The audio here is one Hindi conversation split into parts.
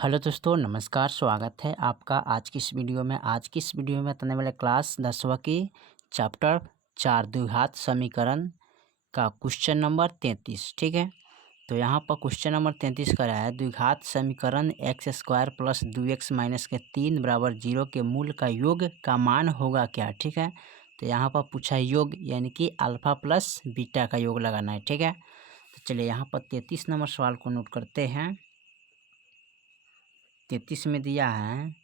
हेलो दोस्तों, नमस्कार। स्वागत है आपका आज की इस वीडियो में। आज की इस वीडियो में बताने वाले क्लास 10वीं की चैप्टर 4 द्विघात समीकरण का क्वेश्चन नंबर 33। ठीक है, तो यहाँ पर क्वेश्चन नंबर 33 का है द्विघात समीकरण x square plus 2x minus के 3 बराबर 0 के मूल का योग का मान होगा क्या। ठीक है, तो यहाँ पर पूछा है योग, यानी कि अल्फा प्लस बीटा का योग लगाना है। ठीक है, तो चलिए यहाँ पर 33 नंबर सवाल को नोट करते हैं। 33 में दिया है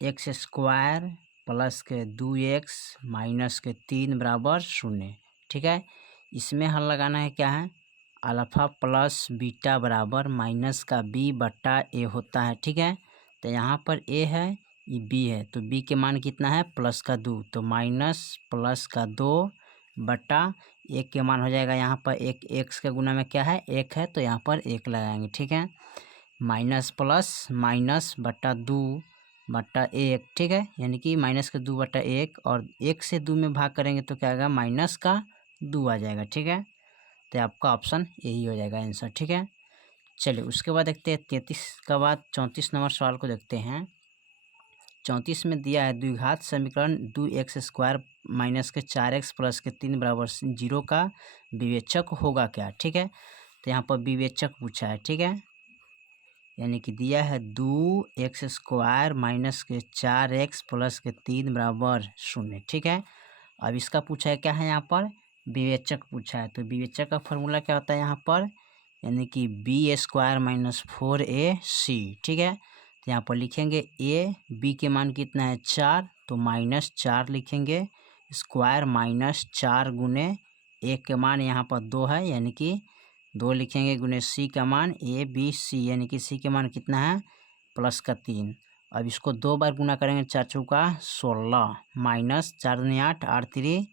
एक्स स्क्वायर प्लस के 2x माइनस के 3 बराबर 0। ठीक है, इसमें हल लगाना है क्या है, अल्फ़ा प्लस बीटा बराबर माइनस का b बट्टा a होता है। ठीक है, तो यहाँ पर a है, ये b है, तो b के मान कितना है प्लस का 2, तो माइनस प्लस का 2 बट्टा 1 के मान हो जाएगा। यहाँ पर एक x के गुना में क्या है 1 है, तो यहाँ पर 1 लगाएंगे। ठीक है, माइनस प्लस माइनस बट्टा 2 बट्टा 1। ठीक है, यानी कि माइनस का 2 बट्टा 1 और 1 से 2 में भाग करेंगे तो क्या आएगा माइनस का 2 आ जाएगा। ठीक है, तो आपका ऑप्शन यही हो जाएगा आंसर। ठीक है, चलिए उसके बाद देखते हैं 33 के बाद 34 नंबर सवाल को देखते हैं। 34 में दिया है द्विघात समीकरण 2x स्क्वायर माइनस के 4x प्लस के 3 बराबर 0 का विवेचक होगा क्या। ठीक है, तो यहाँ पर विवेचक पूछा है। ठीक है, यानी कि दिया है 2x स्क्वायर माइनस के 4x प्लस के 3 बराबर 0। ठीक है, अब इसका पूछा है क्या है, यहाँ पर विवेचक पूछा है। तो विवेचक का फॉर्मूला क्या होता है यहाँ पर, यानी कि बी स्क्वायर माइनस 4ac। ठीक है, तो यहाँ पर लिखेंगे b के मान कितना है 4, तो माइनस 4 लिखेंगे, स्क्वायर माइनस 4 गुने a के मान यहाँ पर 2 है, यानी कि 2 लिखेंगे, गुने c का मान ABC, यानी कि c के मान कितना है प्लस का 3। अब इसको 2 बार गुना करेंगे, 4 चौका 16 माइनस 4 दूनी 8 8 3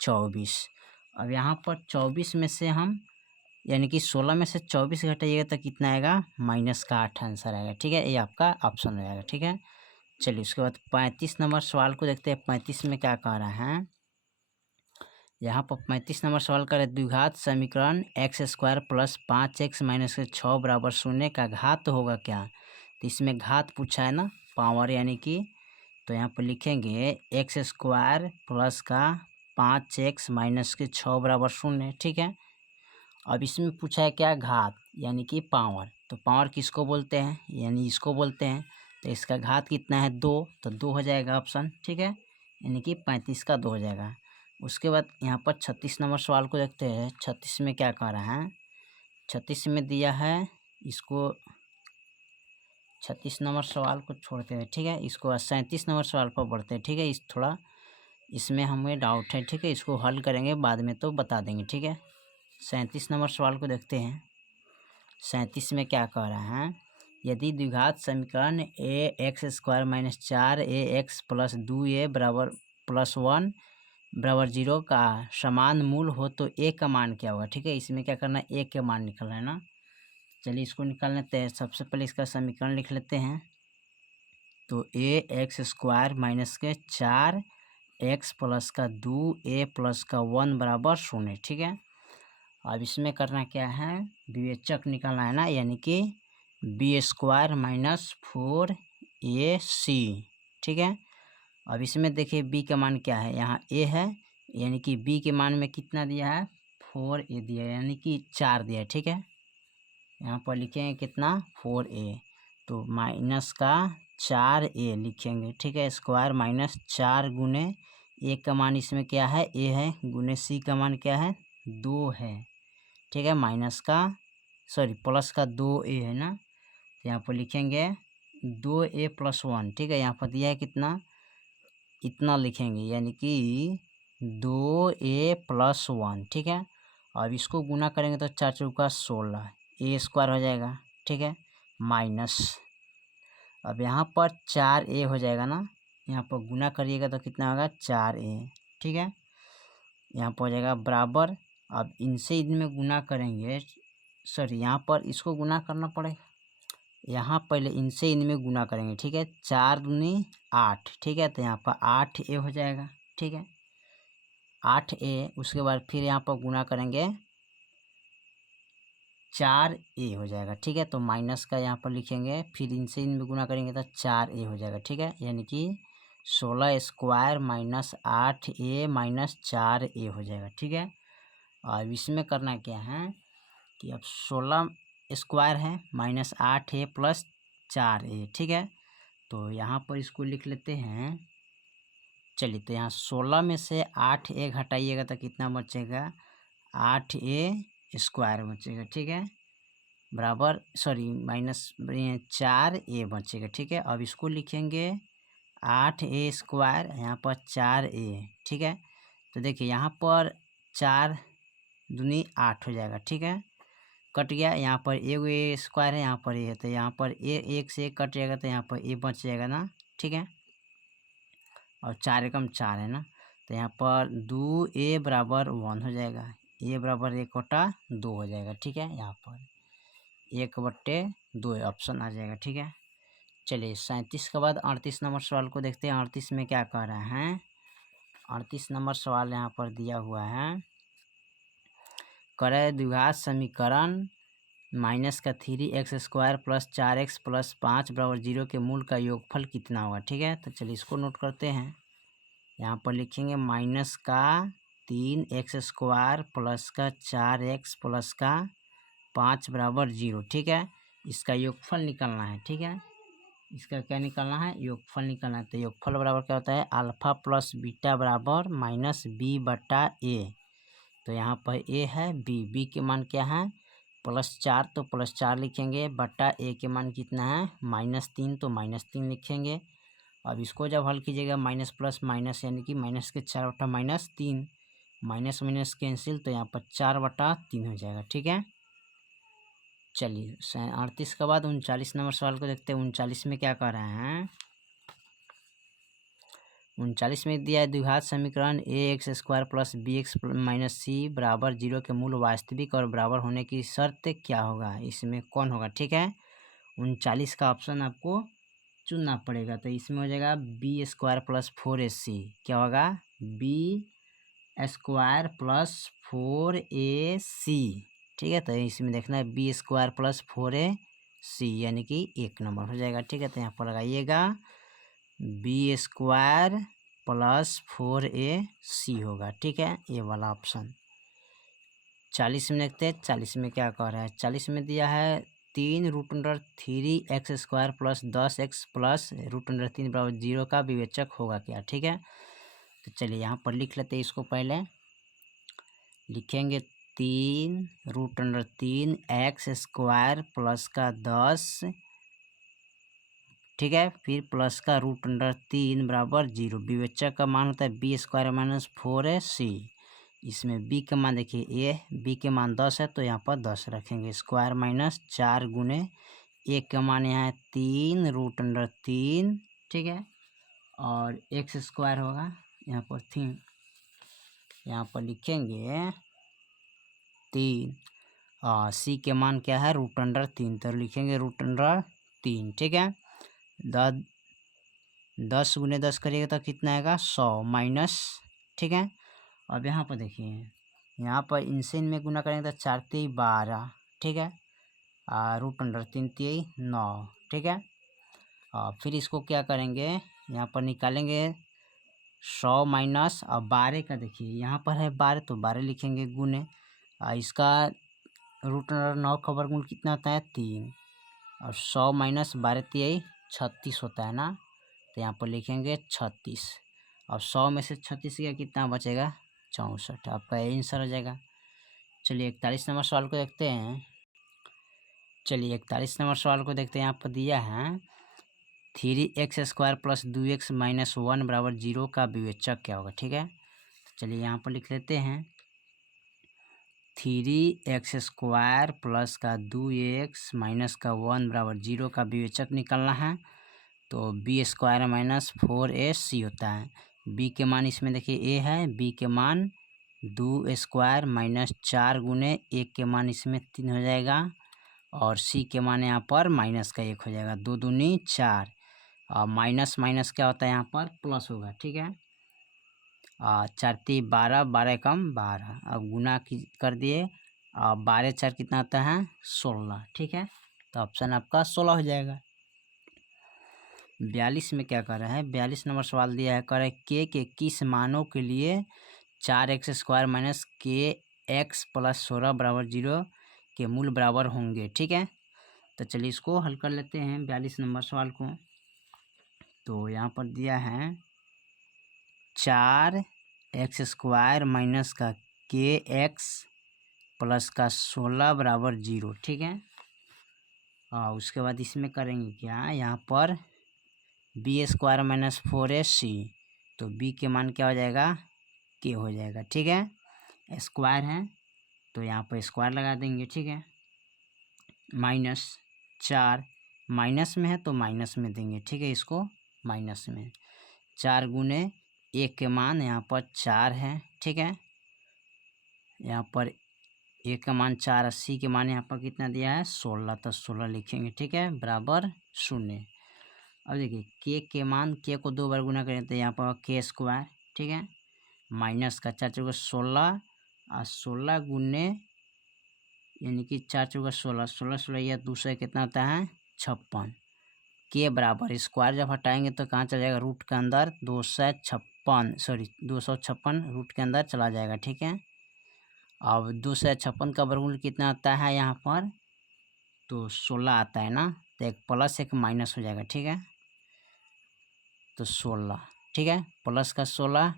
24। अब यहाँ पर 24 में से हम यानी कि 16 में से 24 घटाइएगा तो कितना आएगा माइनस का 8 आंसर आएगा। ठीक है, ये आपका ऑप्शन हो जाएगा। ठीक है, चलिए उसके बाद 35 नंबर सवाल को देखते हैं। 35 में क्या कह रहा है, यहाँ पर 35 नंबर सवाल का द्विघात समीकरण x square plus 5x minus के 6 बराबर 0 का घात होगा क्या। तो इसमें घात पूछा है ना, पावर यानी कि, तो यहाँ पर लिखेंगे एक्स स्क्वायर प्लस का 5x माइनस के 6 बराबर 0। ठीक है, अब इसमें पूछा है क्या घात, यानी कि पावर। तो पावर किसको बोलते हैं, यानी इसको बोलते हैं। तो इसका घात कितना है 2, तो 2 हो जाएगा ऑप्शन। ठीक है, यानी कि 35 का 2 हो जाएगा। उसके बाद यहाँ पर 36 नंबर सवाल को देखते हैं। 36 में क्या कह रहा है, 36 में दिया है इसको, 36 नंबर सवाल को छोड़ते हैं। ठीक है, इसको 37 नंबर सवाल पर बढ़ते हैं। ठीक है, इस थोड़ा इसमें हमें डाउट है। ठीक है, इसको हल करेंगे बाद में तो बता देंगे। ठीक है, 37 नंबर सवाल को देखते हैं। 37 में क्या कह रहा है, यदि द्विघात समीकरण a x square minus 4ax plus 2a बराबर प्लस 1 बराबर 0 का समान मूल हो तो a का मान क्या होगा। ठीक है, इसमें क्या करना है, a के मान निकालना है ना। चलिए इसको निकाल लेते हैं। सबसे पहले इसका समीकरण लिख लेते हैं। तो ax स्क्वायर माइनस के 4x प्लस का 2a प्लस का 1 बराबर 0। ठीक है, अब इसमें करना क्या है, विवेचक निकालना है ना, यानी कि बी स्क्वायर माइनस 4ac। ठीक है, अब इसमें देखिए b का मान क्या है, यहाँ a है, यानी कि b के मान में कितना दिया है 4a दिया है, यानी कि 4 दिया है। ठीक है, यहाँ पर लिखेंगे कितना 4a, तो माइनस का 4a लिखेंगे। ठीक है, स्क्वायर माइनस 4 गुने a का मान इसमें क्या है a है, गुने c का मान क्या है 2 है। ठीक है, माइनस का प्लस का 2a है ना, तो यहाँ पर लिखेंगे 2a प्लस 1। ठीक है, यहाँ पर दिया है कितना, इतना लिखेंगे, यानी कि 2a प्लस 1। ठीक है, अब इसको गुना करेंगे तो 4 चौका 16 a स्क्वायर हो जाएगा। ठीक है, माइनस, अब यहाँ पर 4a हो जाएगा ना, यहाँ पर गुना करिएगा तो कितना होगा 4a। ठीक है, यहाँ पर हो जाएगा बराबर, अब इनसे इनमें गुना करेंगे, यहाँ पर इसको गुना करना पड़ेगा, यहाँ पहले इनसे इनमें गुना करेंगे। ठीक है, 4 दूनी 8। ठीक है, तो यहाँ पर 8a हो जाएगा। ठीक है, 8a, उसके बाद फिर यहाँ पर गुना करेंगे 4a हो जाएगा। ठीक है, तो माइनस का यहाँ पर लिखेंगे, फिर इनसे इनमें गुना करेंगे तो 4a हो जाएगा। ठीक है, यानी कि 16 square minus 8a minus 4a हो जाएगा। ठीक है, और इसमें करना क्या है कि अब 16 स्क्वायर है माइनस 8a प्लस 4a। ठीक है, तो यहाँ पर इसको लिख लेते हैं। चलिए, तो यहाँ 16 में से 8a घटाइएगा तो कितना बचेगा, 8a स्क्वायर बचेगा। ठीक है, बराबर सॉरी माइनस 4a बचेगा। ठीक है, अब इसको लिखेंगे 8a स्क्वायर, यहाँ पर 4a। ठीक है, तो देखिए यहाँ पर 4 दूनी 8 हो जाएगा। ठीक है, कट गया, यहाँ पर ए स्क्वायर है, यहाँ पर ए है, तो यहाँ पर एक से एक कट जाएगा, तो यहाँ पर ए बच जाएगा ना। ठीक है, और 4 एकम 4 है ना, तो यहाँ पर 2a बराबर 1 हो जाएगा। a बराबर 1/2 हो जाएगा। ठीक है, यहाँ पर 1/2 ऑप्शन आ जाएगा। ठीक है, चलिए 37 के बाद 38 नंबर सवाल को देखते हैं। 38 में क्या कह रहे हैं, 38 नंबर सवाल यहाँ पर दिया हुआ है, करे द्विघात समीकरण माइनस का 3x square plus 4x plus 5 बराबर 0 के मूल का योगफल कितना होगा। ठीक है, तो चलिए इसको नोट करते हैं। यहाँ पर लिखेंगे माइनस का 3x स्क्वायर प्लस का 4x प्लस का 5 बराबर 0। ठीक है, इसका योगफल निकालना है। ठीक है, इसका क्या निकालना है, योगफल निकालना है। तो योगफल बराबर क्या होता है, अल्फा प्लस बीटा बराबर माइनस b बटा a। तो यहाँ पर a है, b के मान क्या है, +4, तो +4 लिखेंगे, बटा a के मान कितना है, -3, तो -3 लिखेंगे। अब इसको जब हल कीजिएगा माइनस प्लस माइनस यानी कि माइनस के 4 बटा -3, माइनस माइनस कैंसिल, तो यहाँ पर 4/3 हो जाएगा। ठीक है, चलिए 38 के बाद 39 नंबर सवाल को देखते हैं। 39 में क्या कह रहे हैं, 39 में दिया है द्विघात समीकरण ax square plus bx minus c बराबर 0 के मूल वास्तविक और बराबर होने की शर्त क्या होगा, इसमें कौन होगा। ठीक है, 39 का ऑप्शन आपको चुनना पड़ेगा। तो इसमें हो जाएगा बी स्क्वायर प्लस 4ac, क्या होगा, बी स्क्वायर प्लस 4ac। ठीक है, तो इसमें देखना है बी स्क्वायर प्लस 4ac यानी कि 1 नंबर हो जाएगा। ठीक है, तो यहाँ पर लगाइएगा बी स्क्वायर प्लस 4ac होगा। ठीक है, ये वाला ऑप्शन। 40 में देखते हैं, 40 में क्या कह रहा है। 40 में दिया है 3√3x square plus 10x plus √3 बराबर 0 का विवेचक होगा क्या। ठीक है, तो चलिए यहाँ पर लिख लेते हैं। इसको पहले लिखेंगे 3√3x स्क्वायर प्लस का 10, ठीक है, फिर प्लस का √3 बराबर 0। विवेचक का मान होता है बी स्क्वायर माइनस 4ac। इसमें बी का मान देखिए बी के मान 10 है, तो यहाँ पर 10 रखेंगे। स्क्वायर माइनस 4 गुने एक का मान यहाँ है 3√3। ठीक है, और एक्स स्क्वायर होगा यहाँ पर 3, यहाँ पर लिखेंगे 3, और सी के मान क्या है √3, तो लिखेंगे √3। ठीक है, 10 गुने 10 करिएगा तो कितना आएगा 100 माइनस। ठीक है, अब यहाँ पर देखिए, यहाँ पर इनसे इनमें गुना करेंगे तो 4 3 12। ठीक है, √3 3 9। ठीक है, फिर इसको क्या करेंगे, यहाँ पर निकालेंगे 100 माइनस, और 12 का देखिए यहाँ पर है 12, तो 12 लिखेंगे गुने, इसका √9 का वर्गमूल कितना होता है 3, और 100 माइनस 12 3 36 होता है ना, तो यहाँ पर लिखेंगे 36। अब 100 में से 36 का कितना बचेगा 64, आपका यही आंसर हो जाएगा। चलिए 41 नंबर सवाल को देखते हैं। चलिए 41 नंबर सवाल को देखते हैं। यहाँ पर दिया है 3x square plus 2x minus 1 बराबर 0 का विवेचक क्या होगा। ठीक है, तो चलिए यहाँ पर लिख लेते हैं 3x स्क्वायर प्लस का 2x माइनस का 1 बराबर 0 का विवेचक निकालना है। तो बी स्क्वायर माइनस 4ac होता है। बी के मान इसमें देखिए a है, बी के मान 2 स्क्वायर माइनस 4 गुने 1 के मान इसमें 3 हो जाएगा, और सी के मान यहाँ पर माइनस का 1 हो जाएगा। 2 दूनी 4, और माइनस माइनस क्या होता है यहाँ पर प्लस होगा। ठीक है, 4 3 12, 12 कम 12। अब गुना कर दिए, और 12 4 कितना आता है 16, ठीक है। तो ऑप्शन आपका 16 हो जाएगा। 42 में क्या कर रहा है, 42 नंबर सवाल दिया है, कर रहा है के किस मानों के लिए 4x² माइनस के एक्स प्लस 16 बराबर 0 के मूल बराबर होंगे, ठीक है। तो चलिए इसको हल कर लेते हैं 42 नंबर सवाल को। तो यहाँ पर दिया है 4x² माइनस का के एक्स प्लस का 16 बराबर 0, ठीक है। और उसके बाद इसमें करेंगे क्या, यहाँ पर b² माइनस 4ac, तो b के मान क्या हो जाएगा के हो जाएगा, ठीक है। स्क्वायर है तो यहाँ पर स्क्वायर लगा देंगे, ठीक है। माइनस 4 माइनस में है तो माइनस में देंगे, ठीक है। इसको माइनस में 4 गुने 1 के मान यहाँ पर 4 है, ठीक है। यहाँ पर 1 का मान 4, 80 के मान यहाँ पर कितना दिया है 16, तो 16 लिखेंगे, ठीक है, बराबर 0। अब देखिए के मान के को 2 बार गुना करें तो यहाँ पर k², ठीक है। माइनस का 4 चौका 16 और 16 गुने यानी कि 4 चौका 16, 16 16 या 200 कितना होता है 56, के बराबर स्क्वायर जब हटाएंगे तो कहाँ चला जाएगा रूट के अंदर 256 रूट के अंदर चला जाएगा, ठीक है। अब 256 का वर्गमूल कितना आता है यहाँ पर, तो 16 आता है ना, तो एक प्लस एक माइनस हो जाएगा, ठीक है। तो 16, ठीक है, प्लस का 16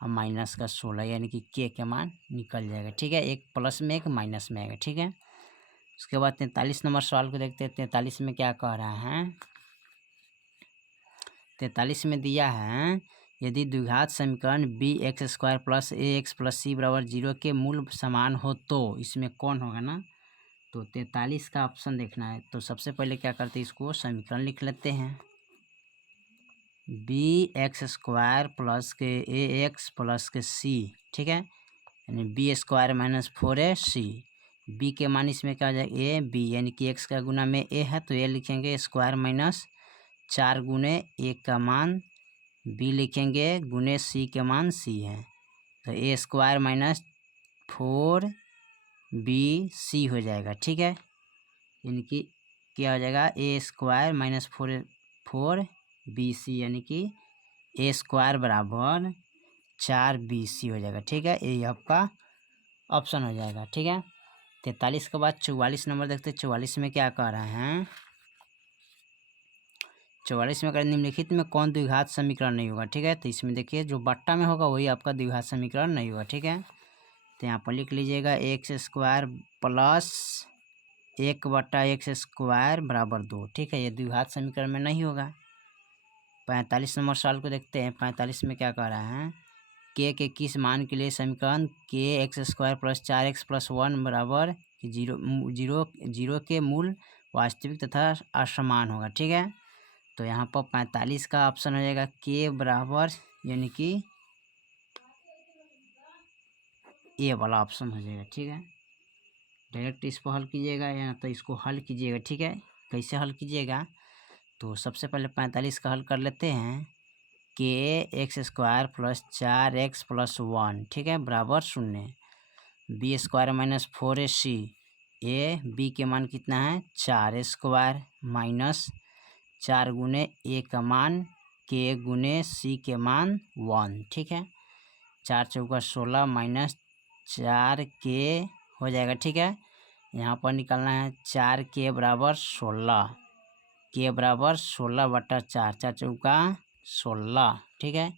और माइनस का 16 यानी कि के मान निकल जाएगा, ठीक है। एक प्लस में एक माइनस में आएगा, ठीक है। उसके बाद 43 नंबर सवाल को देखते हैं। 43 में क्या कह रहा है, 43 में दिया है यदि द्विघात समीकरण bx² plus ax plus c बराबर 0 के मूल समान हो तो इसमें कौन होगा ना। तो 43 का ऑप्शन देखना है। तो सबसे पहले क्या करते हैं, इसको समीकरण लिख लेते हैं। bx² प्लस के ax प्लस के c, ठीक है, यानी b² माइनस 4ac। b के मान इसमें क्या हो जाएगा a b, यानी कि x का गुना में a है तो a लिखेंगे स्क्वायर माइनस 4 गुने 1 का मान b लिखेंगे गुने c के मान c है, तो a² माइनस 4bc हो जाएगा, ठीक है। यानी कि क्या हो जाएगा a² माइनस 4bc यानी कि a² बराबर 4bc हो जाएगा, ठीक है। ये आपका ऑप्शन हो जाएगा, ठीक है। 43 के बाद 44 नंबर देखते हैं। 44 में क्या कह रहे हैं, 44 में अगर निम्नलिखित में कौन द्विघात समीकरण नहीं होगा, ठीक है। तो इसमें देखिए जो बट्टा में होगा वही आपका द्विघात समीकरण नहीं होगा, ठीक है। तो यहाँ पर लिख लीजिएगा x² प्लस 1/x² बराबर 2, ठीक है, ये द्विघात समीकरण में नहीं होगा। 45 नंबर सवाल को देखते हैं। 45 में क्या कह रहा है, के किस मान के लिए समीकरण kx² प्लस 4x प्लस 1 बराबर 0 के मूल वास्तविक तथा असमान होगा, ठीक है। तो यहाँ पर 45 का ऑप्शन हो जाएगा के बराबर यानी कि ए वाला ऑप्शन हो जाएगा, ठीक है। डायरेक्ट इसको हल कीजिएगा या तो इसको हल कीजिएगा, ठीक है। कैसे हल कीजिएगा, तो सबसे पहले 45 का हल कर लेते हैं। k² प्लस 4x प्लस 1, ठीक है, बराबर 0। b² minus 4ac, A B के मान कितना है 4² माइनस 4 गुने ए का मान के गुने सी के मान 1, ठीक है। 4 चौका 16 माइनस 4 के हो जाएगा, ठीक है। यहाँ पर निकालना है 4 के बराबर 16, के बराबर 16/4, 4 चौका 16, ठीक है,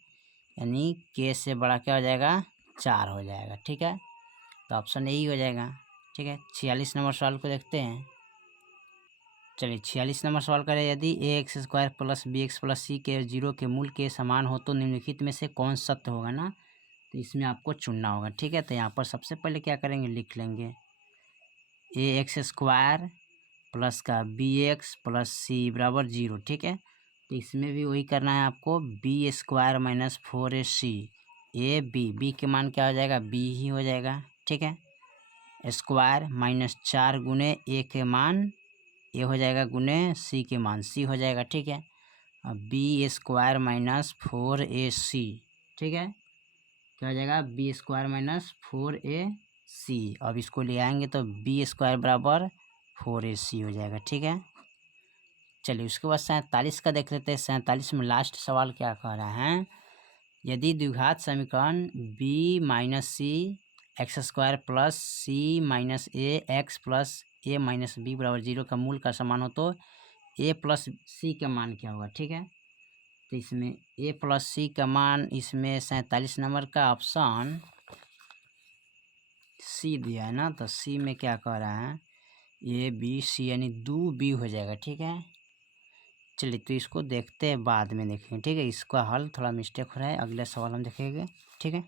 यानी के से बड़ा क्या हो जाएगा 4 हो जाएगा, ठीक है। तो ऑप्शन यही हो जाएगा, ठीक है। 46 नंबर सवाल को देखते हैं। चलिए 46 नंबर सवाल करें, यदि ax² plus bx plus c के 0 के मूल के समान हो तो निम्नलिखित में से कौन सत्य होगा ना। तो इसमें आपको चुनना होगा, ठीक है। तो यहाँ पर सबसे पहले क्या करेंगे, लिख लेंगे ax² प्लस का bx प्लस c बराबर 0, ठीक है। तो इसमें भी वही करना है आपको, b² माइनस 4ac, b के मान क्या हो जाएगा b ही हो जाएगा, ठीक है। स्क्वायर माइनस 4 गुने a के मान ए हो जाएगा गुने सी के मान सी हो जाएगा, ठीक है। अब b² माइनस 4ac, ठीक है, क्या हो जाएगा b² माइनस 4ac सी। अब इसको ले आएंगे तो बी स्क्वायर बराबर 4ac हो जाएगा। ठीक है, चलिए उसके बाद 47 का देख लेते हैं। 47 में लास्ट सवाल क्या कह रहा है, यदि द्विघात समीकरण b माइनस सी एक्स स्क्वायर प्लस सी माइनस ए एक्स प्लस ए माइनस बी बराबर 0 का मूल का समान हो तो ए प्लस सी का मान क्या होगा। ठीक है, तो इसमें ए प्लस सी का मान, इसमें 47 नंबर का ऑप्शन सी दिया है ना, तो सी में क्या कह रहा है, ए बी सी यानी 2b हो जाएगा। ठीक है, चलिए तो इसको देखते हैं, बाद में देखेंगे। ठीक है, इसका हल थोड़ा मिस्टेक हो रहा है, अगले सवाल हम देखेंगे। ठीक है।